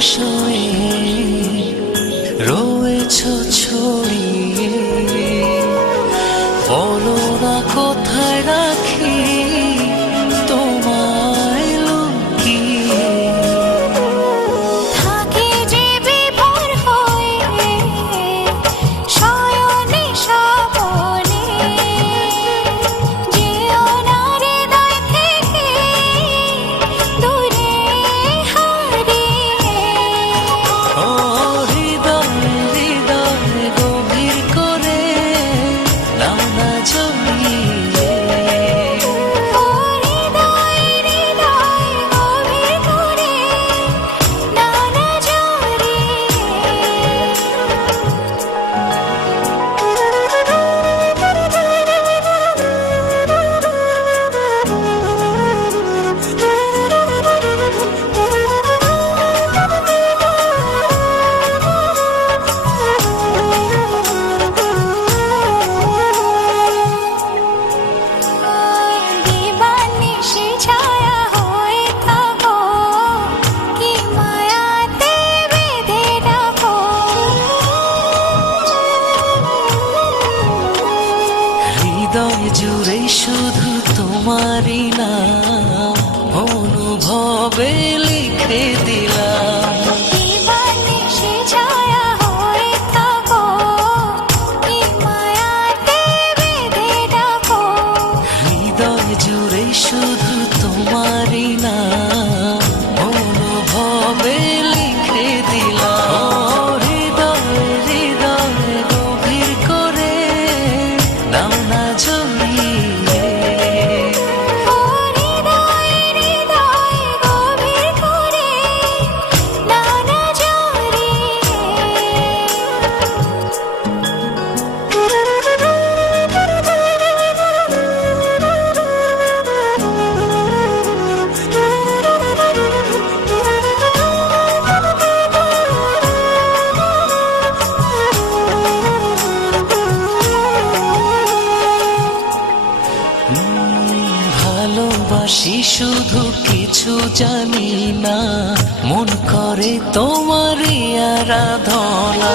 জলাশয়ে রয়েছ ছড়িয়ে, বলো না কোথায় রাখি তোমায় লুকিয়ে। থাকি যে বিভোর হয়ে শয়নে স্বপনে, যেও না হৃদয় থেকে দূরে হারিয়ে। ও হৃদয় হৃদয় গভীর করে নাও না জড়িয়ে। ও হৃদয় হৃদয় গভীর করে নাও না দিবানিশি ছায়া হয়ে থাকো, কি মায়াতে বেঁধে রাখো। হৃদয় জুড়ে শুধু তোমারই নাম অনুভবে লিখে দিলাম। দিবানিশি ছায়া হয়ে থাকো, কি মায়াতে বেঁধে রাখো। হৃদয় জুড়ে শুধু তোমারই নাম অনুভবে লিখে দিলাম। ও হৃদয় হৃদয় গভীর করে নাও না জড়িয়ে। ও হৃদয় হৃদয় গভীর করে নাও না ভালোবাসি শুধু কিছু জানি না, মন করে তোমারই আরাধনা।